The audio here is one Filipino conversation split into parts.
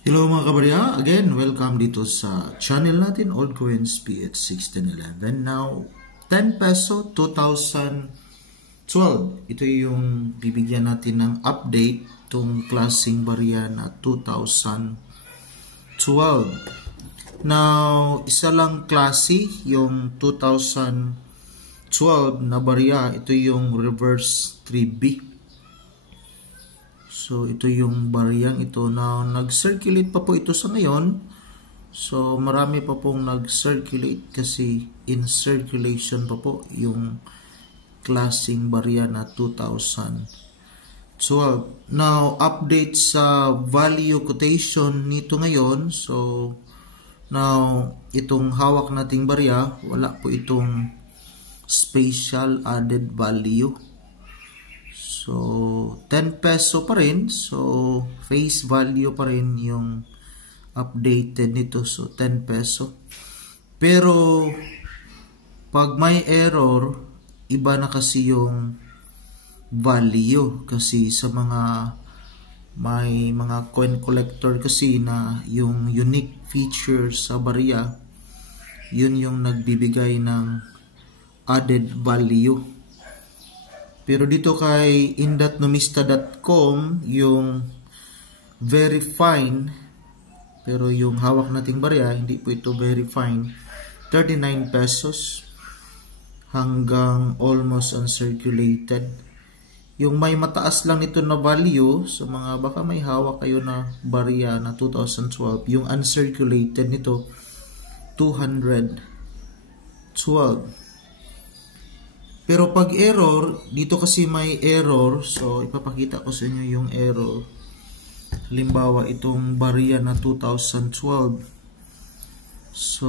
Hello mga kabarya, again, welcome dito sa channel natin, Old Coins PH 1611. Now, 10 peso 2012. Ito yung bibigyan natin ng update itong klaseng barya na 2012. Now, isa lang klase yung 2012 na barya. Ito yung reverse 3B. So, ito yung bariyang ito na nag-circulate pa po ito sa ngayon. So, marami pa pong nag-circulate kasi in circulation pa po yung klaseng bariya na 2012. Now, update sa value quotation nito ngayon. So, now, itong hawak nating bariya, wala po itong special added value. So, 10 peso pa rin. So, face value pa rin yung updated nito. So, 10 peso. Pero, pag may error, iba na kasi yung value. Kasi sa may mga coin collector kasi na yung unique feature sa barya, yun yung nagbibigay ng added value. Pero dito kay in.numista.com, yung very fine, pero yung hawak nating barya, hindi po ito very fine, 39 pesos hanggang almost uncirculated. Yung may mataas lang nito na value, so mga baka may hawak kayo na barya na 2012, yung uncirculated nito, 212. Pero pag error, dito kasi may error. So, ipapakita ko sa inyo yung error. Halimbawa, itong barya na 2012. So,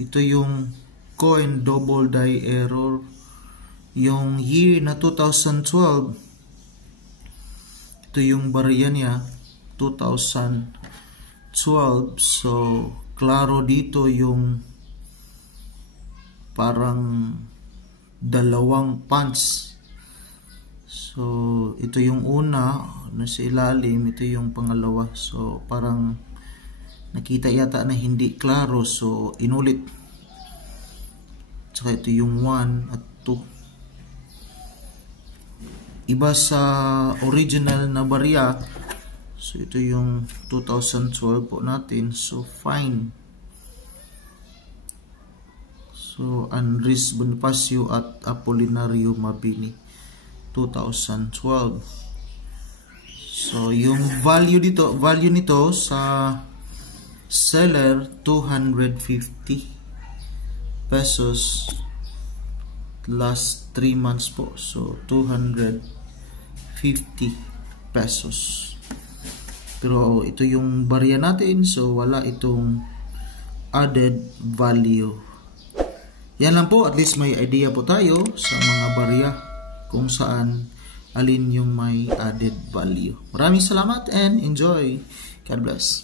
ito yung coin double die error. Yung year na 2012. Ito yung barya niya, 2012. So, klaro dito yung parang dalawang punch. So, ito yung una, nasa ilalim, ito yung pangalawa. So, parang nakita yata na hindi klaro. So, inulit. Tsaka ito yung 1 at 2. Iba sa original na barya. So, ito yung 2012 po natin. So, fine. So, Andres Bonifacio at Apolinario Mabini, 2012. So, yung value nito sa seller, 250 pesos last 3 months po. So, 250 pesos. Pero, ito yung barya natin. So, wala itong added value. Yan lang po, at least may idea po tayo sa mga barya kung saan alin yung may added value. Maraming salamat and enjoy. God bless.